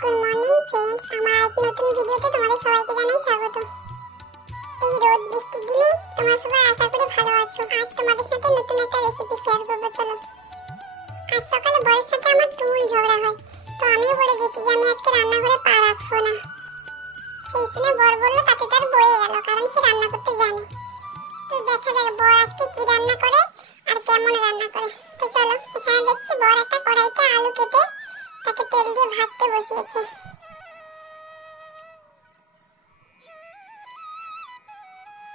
Good morning friends, আমার এক নতুন ভিডিওতে তোমাদের সবাইকে জানাই স্বাগত। এই রোদ বৃষ্টির দিনে তোমরা সবাই আশা করি ভালো আছো। আজ তোমাদের সাথে নতুন একটা রেসিপি শেয়ার করব। চলো। আজ সকালে বরের সাথে আমার তুমুল ঝগড়া হয়, তো আমিও বলে দিয়েছি যে আমি আজকে রান্নাঘরে পা রাখবো না। সেই শুনে বর বললো তাতে তার বয়ে গেল, কারণ সে রান্না করতে জানে। তো দেখা যাক বর আজকে কি রান্না করে আর কেমন রান্না করে। তো চলো, এখানে দেখছি বর একটা কড়াইতে আলু কেটে তাকে তেল দিয়ে ভাজতে বসিয়েছে।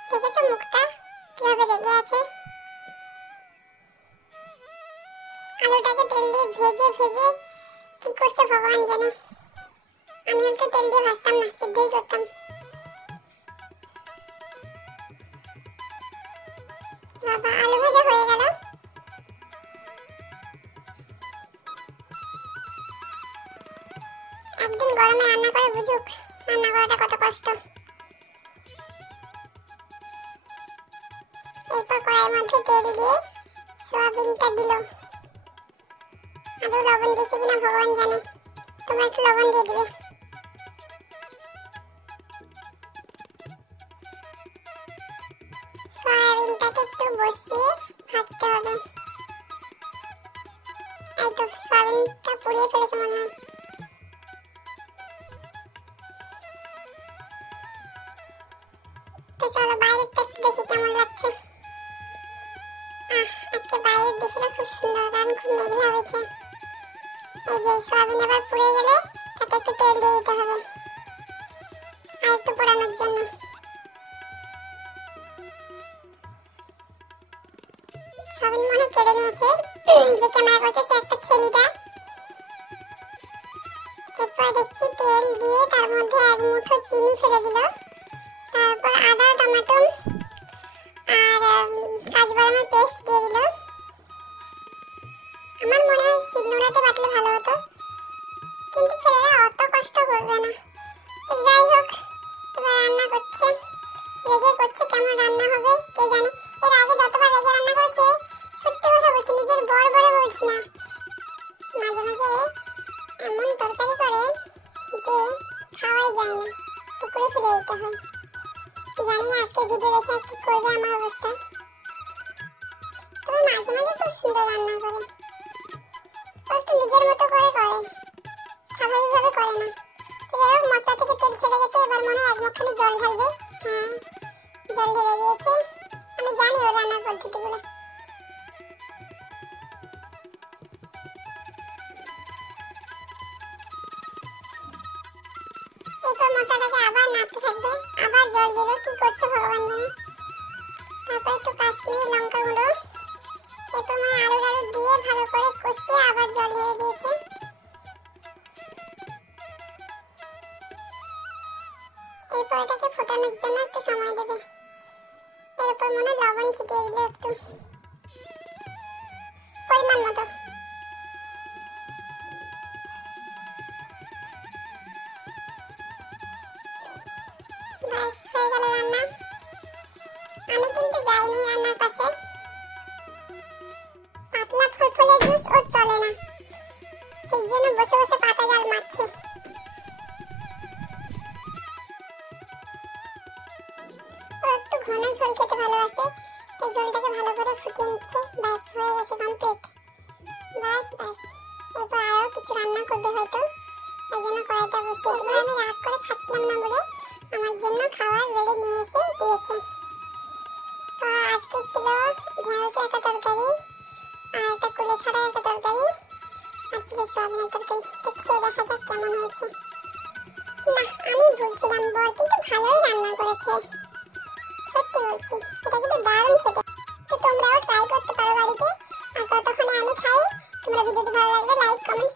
দেখেছো মুখটা কিভাবে রেগে আছে? আলুটাকে তেল দিয়ে ভেজে ভেজে কি করছে ভগবান জানে। আমি হয়তো তেল দিয়ে ভাজতাম না, সিদ্ধই করতাম। বাবা, আলু ভাজা হয়ে গেল। একদিন গরমে রান্না করে বুঝুক রান্না করাটা কত কষ্ট। এরপর কড়াইয়ের মধ্যে তেল দিয়ে সয়াবিনটা দিল। আদৌ লবণ দিয়েছে কিনা ভগবান জানে, তোমরা একটু লবণ দিয়ে দিবে। সয়াবিনটাকে একটু বসিয়ে ভাজতে হবে। এই তো সয়াবিনটা পুড়িয়ে ফেলেছে মনে হয়। তো চলো বাইরেটা একটু দেখি কেমন লাগছে। আজকে বাইরের দৃশ্যটা খুব সুন্দর, কারণ খুব মেঘলা হয়েছে। এই যে সয়াবিন আবার পুড়ে গেলে তাতে একটু তেল দিয়ে দিতে হবে আর একটু পোড়ানোর জন্য। সয়াবিন মনে কেড়ে নিয়েছে যে ক্যামেরা করছে একটা ছেলেটা। এরপর দেখছি তেল দিয়ে তার মধ্যে এক মুঠো চিনি ফেলে দিল, তারপর আদা টমেটো আর কাজু বাদামের পেস্ট দিয়ে দিল। আমার মনে হয় শিলনোড়াতে বাটলে ভালো হতো, কিন্তু ছেলেরা অত কষ্ট করবে না। যাই হোক, এবার রান্না করছে, রেগে করছে। কেমন রান্না হবে কে জানে। এর আগে যতবার রেগে রান্না করেছে, সত্যি কথা বলছি, নিজের বর বলে বলছি না, মাঝে মাঝে এমন তরকারি করে যে খাওয়াই যায় না, পুকুরে ফেলে দিতে হয়। জানি না আজকে ভিডিও দেখে কি করবে আমার অবস্থা। তবে মাঝে মাঝে খুব সুন্দর রান্না করে, একটু নিজের মতো করে করে, স্বাভাবিকভাবে করে না। যাই হোক, মশলা থেকে তেল ছেড়ে গেছে, এবার মনে হয় এক মুখখানি জল ঢালবে। হ্যাঁ, জল ঢেলে দিয়েছে। আমি জানি ও রান্নার পদ্ধতিগুলো। এরপর মশলাটাকে আবার নাড়তে থাকবে, আবার জল দিল। কি করছে ভগবান জানে। তারপর একটু কাশ্মীরি লঙ্কা গুঁড়ো, এরপর মানে আলু দিয়ে ভালো করে কষিয়ে আবার জল ঢেলে দিয়েছে। এরপর এটাকে ফোটানোর জন্য একটু সময় দেবে। এরপর মনে লবণ ছিটিয়ে দিল একটু পরিমাণ মতো। ব্যাস হয়ে গেল রান্না। আমি কিন্তু যাইনি রান্নার পাশে, পাতলা ফুলফুলে জুস ওর চলে না, সেই জন্য বসে বসে পাতা জাল মারছে। ও একটু ঘন ঝোল খেতে ভালোবাসে, তাই ঝোলটাকে ভালো করে ফুটিয়ে নিচ্ছে। ব্যাস হয়ে গেছে, কমপ্লিট। ব্যাস ব্যাস, এরপর আরও কিছু রান্না করবে হয়তো, তাই জন্য কড়াইটা বসে। এরপর আমি রাগ করে খাচ্ছিলাম না বলে আমার জন্য খাবার বেড়ে নিয়ে এসে দিয়েছে। তো আজকে ছিল ঢেঁড়সের একটা তরকারি আর একটা কুলেখাড়ার একটা তরকারি আর ছিল সয়াবিনের তরকারি। তো খেয়ে দেখা যাক কেমন হয়েছে। না, আমি বলছিলাম বর কিন্তু ভালোই রান্না করেছে, সত্যি বলছি, এটা কিন্তু দারুণ খেতে। তো তোমরাও ট্রাই করতে পারো বাড়িতে। আর ততক্ষণে আমি খাই। তোমরা ভিডিওটি ভালো লাগলে লাইক কমেন্ট